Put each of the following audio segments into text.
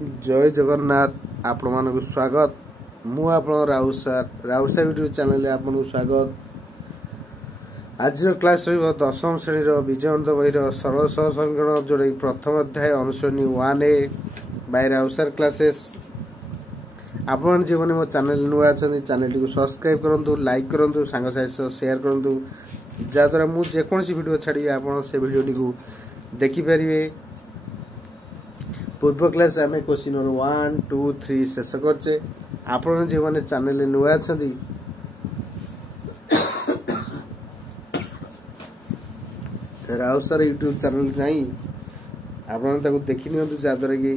जय जगन्नाथ आपण मानक स्वागत मु आपण राउत सार यूट्यूब चैनल आपन स्वागत। आज क्लास रही दशम श्रेणी विजयवंत बही सरल सह समीकरण जोड़ा प्रथम अध्याय अनुसरणी 1A बाय राउत सार क्लासेस। आपण जो मो चैनल नुआ अच्छा चैनल टी सब्सक्राइब करूँ, लाइक करूँ, सांग साथी शेयर करूँ, जहाँद्वारा मुझे जेकोसी वीडियो छाड़ी आप से वीडियो टी देखिपारे। पूर्व क्लास आम क्वेश्चन नंबर 1, 2, 3 शेष करचे। आपण जो मैंने चैनल नुआ अच्छा राउत सार यूट्यूब चैनल जाई आपण देखी नि जहाँद्वारा कि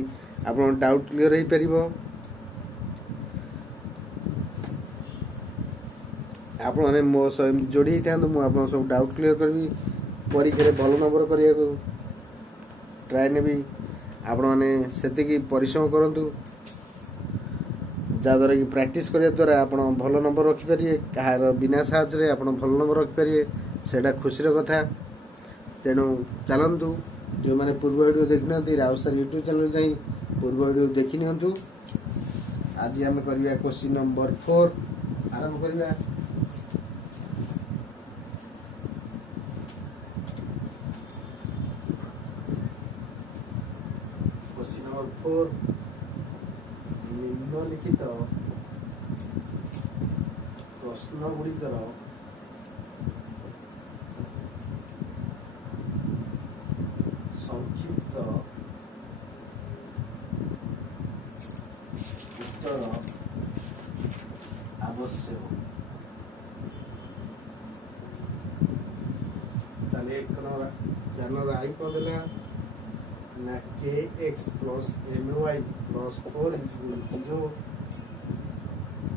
आप डाउट क्लीयर हो पार। आपने मो सह जोड़ी था मुझे सब डाउट क्लीयर करी परीक्षा भल नंबर करने को ट्राए नेबी। आपण मैंने से परिश्रम करूँ जहाँद्वारा कि प्रैक्टिस करने द्वारा आप भल नंबर रखिपारे, कहार बिना साहाଯ୍य आप भल नंबर रखिपारे, सेटा खुशी कथा। तेणु चलतु जो मैंने पूर्व वीडियो देखना राउत सार यूट्यूब चैनल जाई पूर्व वीडियो देखी नियंतु। आज आम करवा क्वेश्चन नंबर 4 आरंभ करवा। क्वेश्चन नंबर 4 निम्नलिखित प्रश्न गुड़िकर संक्षिप्त उत्तर आवश्यक। ताले एक जानवर आई पदेला ना kx plus my plus 4 is equal to 0,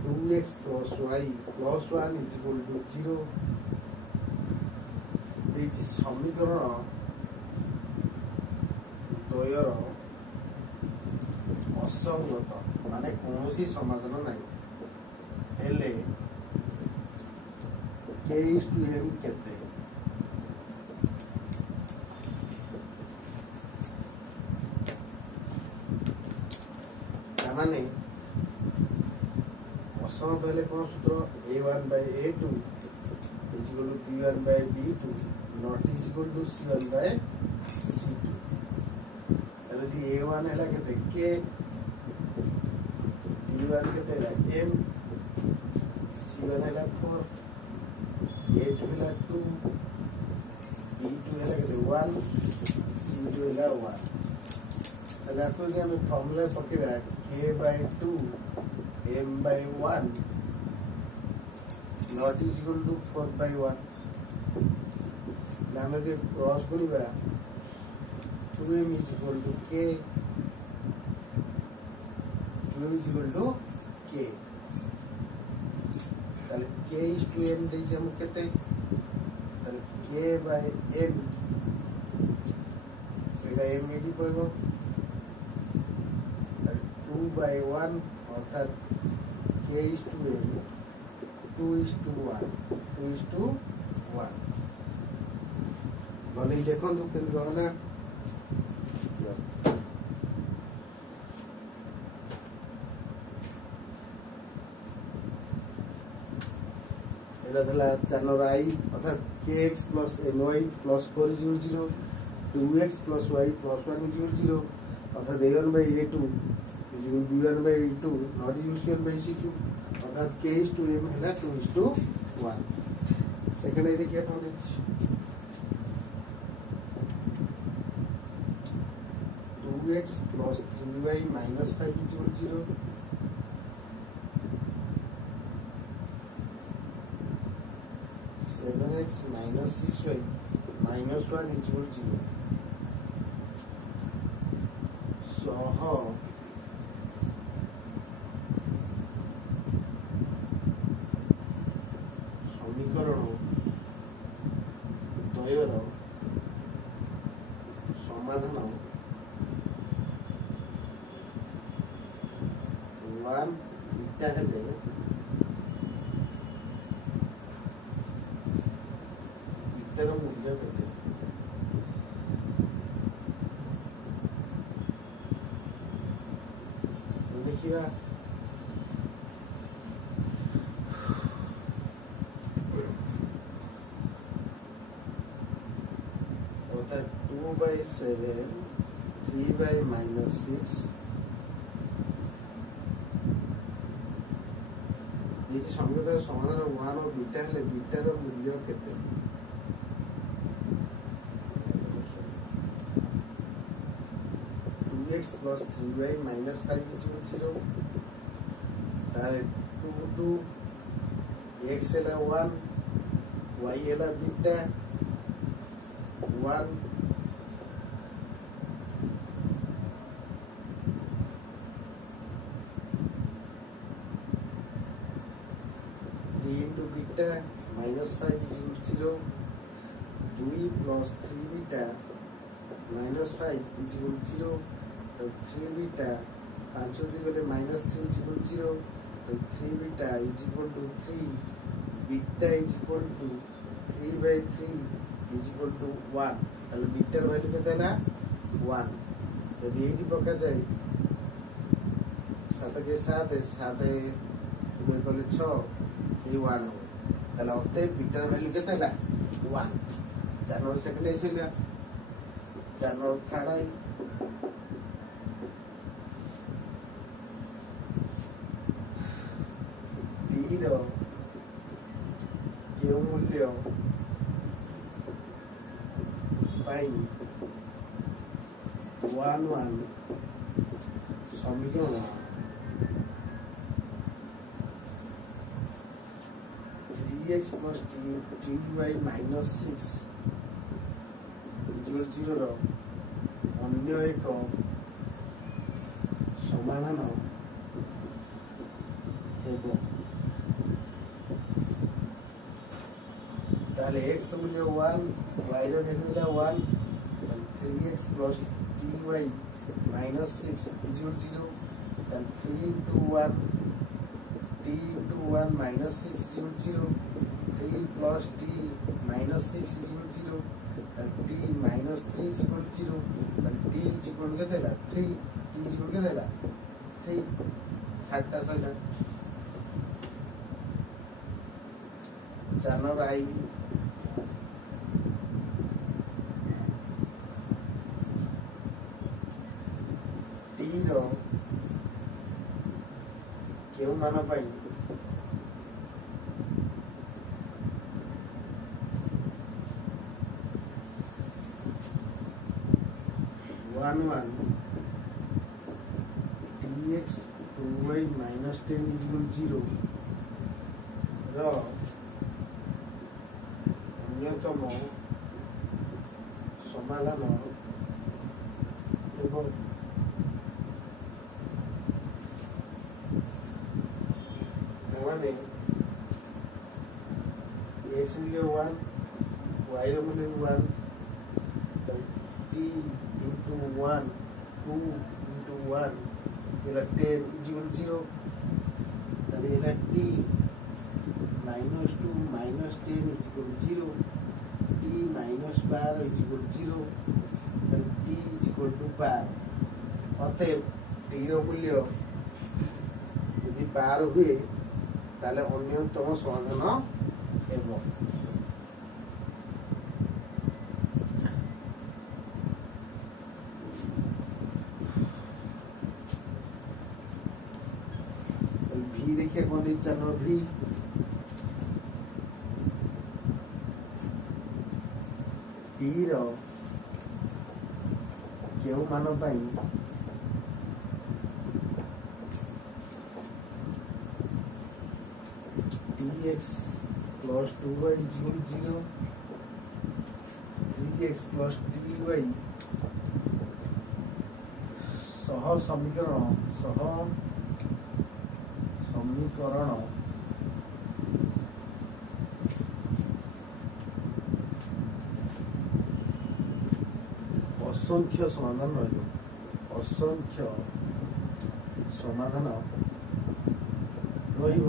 2x plus y plus 1 is equal to 0। देछि समीकरण द्वयर असंगत माने कौनसी समाधान नहीं हेले k/m केते माने असंगत हेले कौन सूत्र a1 by a2 is equal to b1 by b2 not is equal to c1 by c2। यदि a1 है केते k, b1 केते m, c1 है 4, a2 है 2, b2 है केते 1, c2 है 1। ताले आपको जे हम formula पकेबा k by 2 m by 1 not is equal to 4 by 1। नाम के क्रॉस करिबा 2m is equal to k, 2 is equal to k। ताले k is to m दे हम केते ताले k by m Etah m eighty पड़ो 2 by 1 अर्थात k is to m 2 is to 1 2 is to 1। भले देखो फिर गणना जानवर आई अर्थात kx plus my plus 4 is equal to 0, 2x plus y plus 1 is equal to 0 अर्थात a1 by a2 is equal to b1 by b2 not is equal to c1 by c2 अर्थात k is to m है 2 is to 1। Second है देखिए कौन है 2x plus 3y minus 5 is equal to 0, 7x minus 6y minus 1 is equal to 0। सह समीकरण द्वयर समाधान 1 beta हेले बीटार मूल्य केते ଦେଖିବା অর্থাৎ 2/7 3/-6 এই যে সমীকরণের সমাধান 1 ও বিটা হলে বিটার মূল্য কেতে 2x plus 3y-5 is equal to 0 তাহলে 2 x ହେଲା 1 y ହେଲା beta 1 3 into beta minus 5 is equal to 0 2 plus 3 beta minus 5 is equal to 0 so 3 beta 5 gale minus 3 is equal to 0 so 3 beta is equal to 3 beta is equal to 3/3 is equal to 1 তাহলে bitter value কত না 1 যদি এইটি পকা যায় 7 के 7 7 দুই করলে 6 এই 1 হবে তাহলে অতএব বিটার ভ্যালু কত হলা 1 4 নম্বর সেকেন্ড আইছিলা 4 নম্বর থার্ড আই डी ର କେଉଁ ମୂଲ୍ୟ ପାଇଁ 1 ସମୀକରଣ 3x plus 2y-6 0 ର ଅନ୍ୟ ଏକ ସମାଧାନ ହେବ তাহলে x মূল্য 1 y র ভ্যালু হলো 1 3x plus 2y-6 is equal to 0 তাহলে 3 into 1 t into 1 minus 6 is equal to 0 3 plus t minus 6 is equal to 0 and t minus 3 is equal to 0 and t is equal to 3 t is equal to 3 third ta soila 4 number I t ର କେଉଁ ମାନ ପାଇଁ 1 dx 2y-10 is equal to 0 ର ଅନ୍ୟତମ ସମାଧାନ ଏବଂ তাহলে x মূল্য 1 y র মূল্য 1 t into 1 2 into 1 এলা 10 is equal to 0 তাহলে এলা t minus 2 minus 10 is equal to 0 t minus 12 is equal to 0 তাহলে t is equal to 12 অতএব t র মূল্য যদি 12 हुए তাহলে অন্যতম সমাধান ହେବ ভি দেখে কোন ইচ্ছানো ভি টি ର କେଉଁ ମାନ ପାଇଁ dx plus 2y is equal to 0 3x plus dy सह समीकरण असंख्य समाधान रहिब असंख्य समाधान रहिब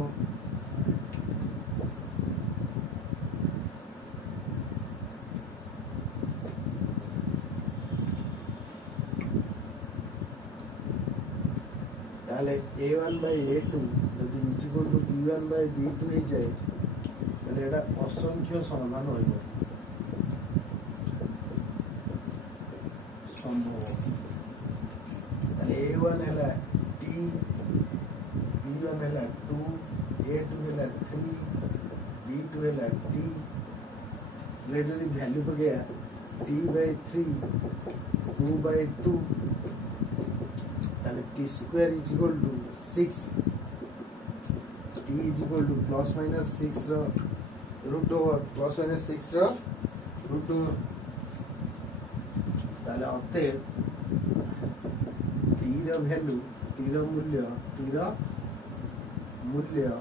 ताहले a1 by a2 यदि is equal to b1 by b2 हो जाए ताहले एटा असंख्य समाधान होइबो संभव ताहले a1 हैला t b1 हैला 2 a2 हैला 3 b2 हैला t ले यदि वैल्यू पर गया t by 3 2 by 2 t square is equal to 6 t is equal to plus minus 6 ro root over plus minus 6 ro root over ताले अते t रो वैल्यू t रो मूल्य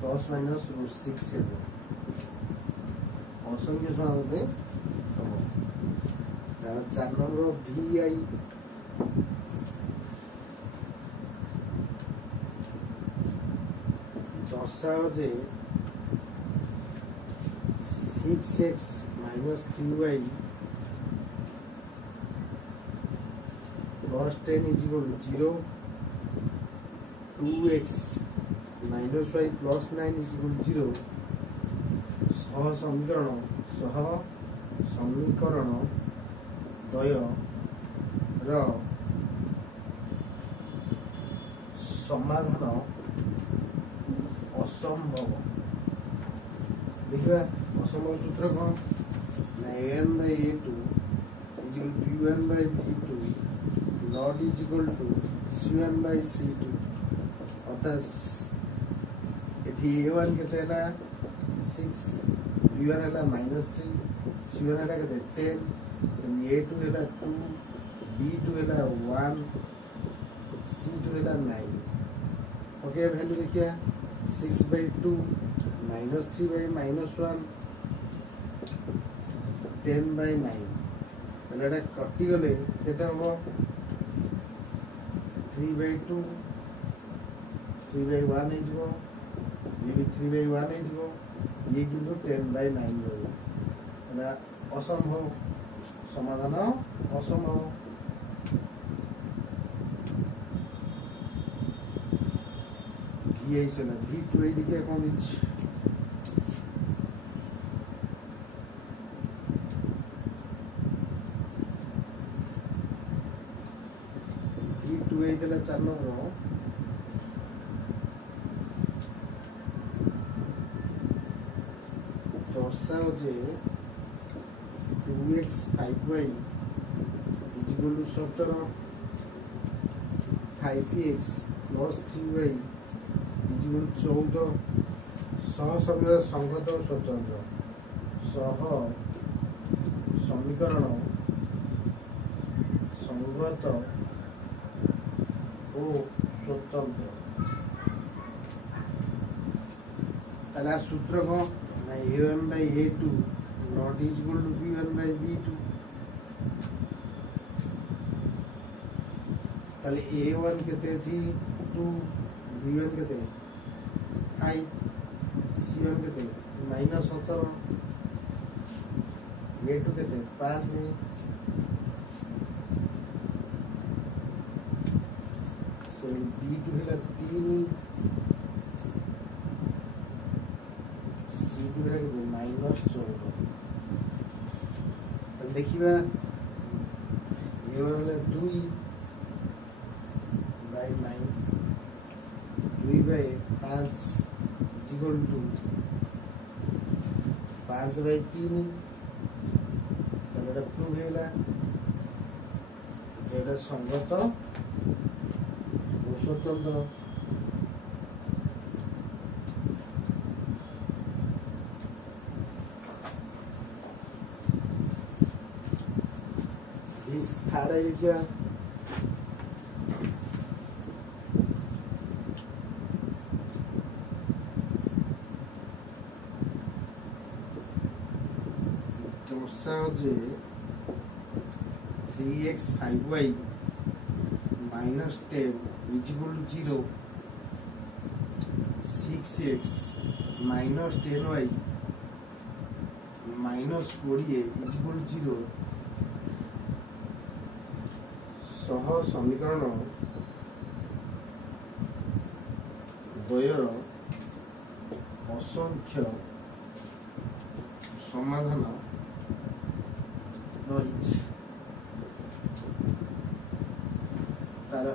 plus minus root 6 है असंख्य समाधान है 4 number vi दर्शाओ J 6x minus 3y plus 10 is equal to 0 2x minus y plus 9 is equal to 0 सह समीकरण द्वय र समाधान असंभव देखिए असंभव सूत्र कौन a1 by a2 is equal to b1 by b2 not is equal to c1 by c2 अर्थात एठी a1 केते हैला 6 b1 हैला -3 c1 हैला केते 10 a2 हैला 2 b2 हैला 1 c2 हैला 9 ओके वैल्यू देखिए 6 by 2 minus 3 by minus 1 10 by 9 ताले एटा कटि गले केते हबो 3 by 2 3 by 1 हे जिवो ये भी 3 by 1 हे जिवो ये किंतु 10 by 9 होबो एटा असंभव समाधान असंभव ये इसला v2 दिखे कौन दिछ v2 देला 4 नंबर दर्शाओ जे 2x 5y is equal to 17 5x plus 3y 14 सह संगत और स्वतंत्र सह समीकरण संगत और स्वतंत्र ताला सूत्र को a1 by a2 not is equal to b1 by b2 ताले a1 केते थी 2 b1 केते 5 c1 केते -17 a2 केते 5 है so b2 हैला 3 c2 हैला केते -14 तो देखिबा a1 हैला 2 by 9 2 by 5 equal to 5 by 3 তাহলে প্রুভ হইলা যেটা সংগত ও স্বতন্ত্র this third idea J 3x 5y minus 10 is equal to 0 6x minus 10y minus 40 is equal to 0 सह समीकरण দ্বয়ର ଅସଂଖ୍ୟ ସମାଧାନ ରହିଛି। ତାର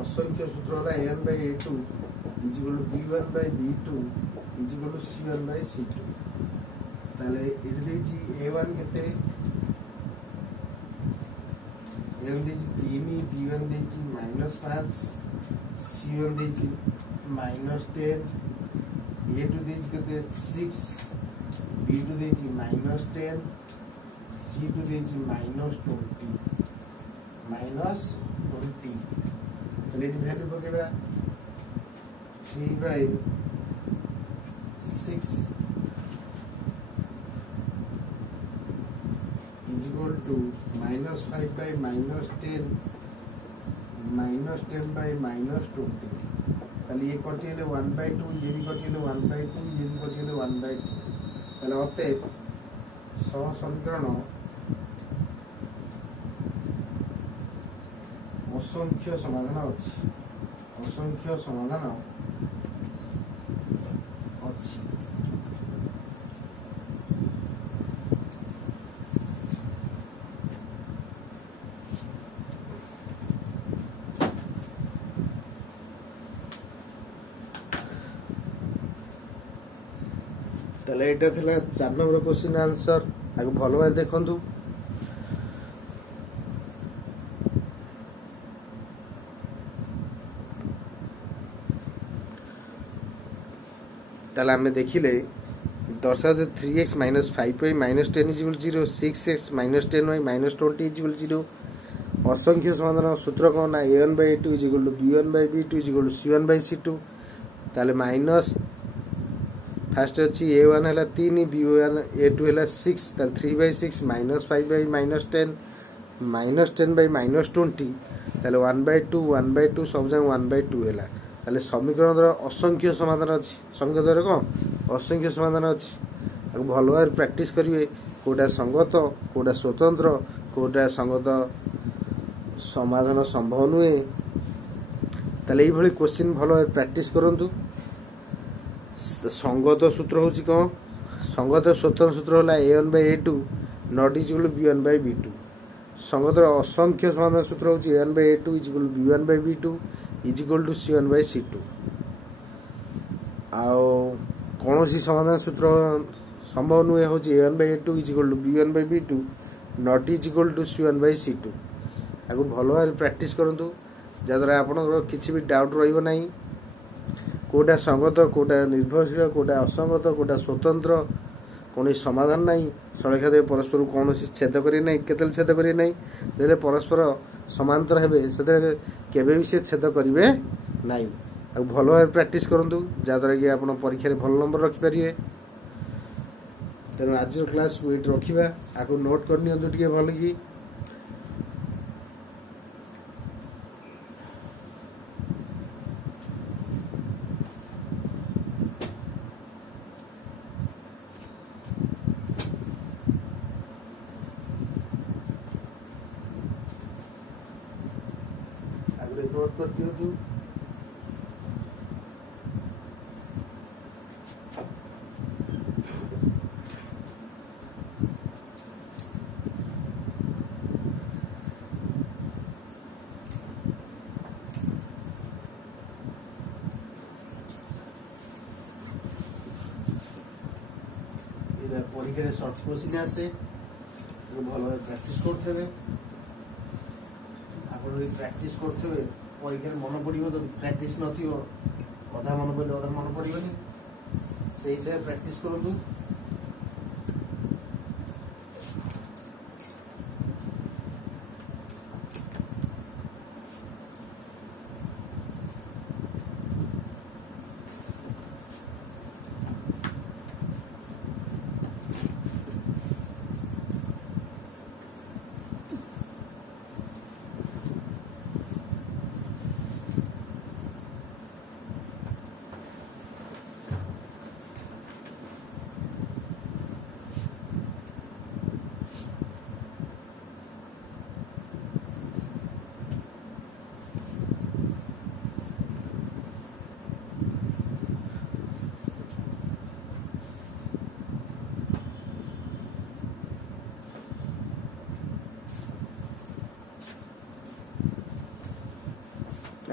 ଅସଂଖ୍ୟ ସୂତ୍ର ହେଲା a1/a2 = b1/b2 = c1/c2। তাহলে এটি দিয়েছি a1 কেতে, a1 দিয়েছি 3, b1 দিয়েছি -5, c1 দিয়েছি -10, a2 দিয়েছি কেতে 6, b2 দিয়েছি -10, c2 দিয়েছি -20। তাহলে এটি ভ্যালু পকেবা 3/6 equal to -5/-10 -10/-20। তাহলে ये कटी हले 1/2, ये भी कटी हले 1/2, ये भी कटी हले 1/2। তাহলে অতএব সহ সমীকরণ অসংখ্য সমাধান আছে, অসংখ্য সমাধান ଅଛି। তাহলে এটা ଥିଲା 4 নম্বর কোশ্চিন আনসার। আগে ভালো ভাবে দেখন্তু। তাহলে আমি দেখিলে দর্শা যে 3x - 5y - 10 = 0, 6x - 10y - 20 = 0। অসংখ্য সমাধান সূত্র কোন না a1/a2 = b1/b2 = c1/c2। তাহলে মাইনাস ফার্স্ট হচ্ছে a1 হলা 3, b1 a2 হলা 6, তাহলে 3/6 -5/-10 -10/-20। তাহলে 1/2 1/2 সব জায়গা 1/2 হলা। তাহলে সমীকরণের অসংখ্য সমাধান আছে। সংখ্যার কোন অসংখ্য সমাধান আছে। আর ভালো ভাবে প্র্যাকটিস করিবে কোটা সঙ্গত, কোটা স্বতন্ত্র, কোটা সঙ্গত সমাধান সম্ভব নুহে। তাহলে এইভাবে কোশ্চিন ভালো ভাবে প্র্যাকটিস করন্তু। সঙ্গত সূত্র হচ্ছে কোন সঙ্গত স্বতন্ত্র সূত্র হল a1/a2 not = b1/b2। সঙ্গতর অসংখ্য সমাধান সূত্র হচ্ছে a1/a2 = b1/b2 = c1/c2। ଆଉ କୌଣସି ସମାଧାନ ସୂତ୍ର ସମ୍ଭବ ନୁହେଁ ହେଉଛି a1/a2 = b1/b2 not = c1/c2। ଆକୁ ଭଲ ଭାବରେ ପ୍ରାକ୍ଟିସ୍ କରନ୍ତୁ, ଯାହାଦ୍ୱାରା ଆପଣଙ୍କର କିଛି ବି ଡାଉଟ୍ ରହିବ ନାହିଁ। କୋଉଟା ସଙ୍ଗତ, କୋଉଟା ନିର୍ଭରଶୀଳ, କୋଉଟା ଅସଙ୍ଗତ, କୋଉଟା ସ୍ୱତନ୍ତ୍ର, କୌଣସି ସମାଧାନ ନାହିଁ। ସଳଖା ଦେବେ ପରସ୍ପରକୁ କୌଣସି ଛେଦ କରିବେ ନାହିଁ। କେତେବେଳେ ଛେଦ କରିବେ ନାହିଁ? ଯେତେବେଳେ ପରସ୍ପର ସମାନ୍ତର ହେବେ ସେତେବେଳେ କେବେ ବି ସେ ଛେଦ କରିବେ ନାହିଁ। ଆଉ ଭଲ ଭାବେ ପ୍ରାକ୍ଟିସ୍ କରନ୍ତୁ, ଯାହାଦ୍ୱାରା କି ଆପଣ ପରୀକ୍ଷାରେ ଭଲ ନମ୍ବର ରଖିପାରିବେ। ତେଣୁ ଆଜିର କ୍ଲାସ୍କୁ ଏଇଠି ରଖିବା। ଆକୁ ନୋଟ୍ କରିନିଅନ୍ତୁ ଟିକେ ଭଲ କି। नोट कर दियो। परीक्षा सर्ट क्वेश्चन आसे भल प्राक्टिस करते प्राक्टिस करते परीक्षा मन पड़ो। तो प्राक्टिस नथ अधा मन पड़े अधा मन पड़ोनी से हिसाब से प्राक्टिस करूँ।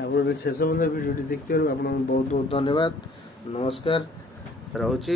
ଆପଣ ଶେଷ ପର୍ଯ୍ୟନ୍ତ ଭିଡ଼ିଓଟି ଦେଖିଥିବାରୁ ଆପଣଙ୍କୁ ବହୁତ ବହୁତ ଧନ୍ୟବାଦ। ନମସ୍କାର, ରହୁଛି।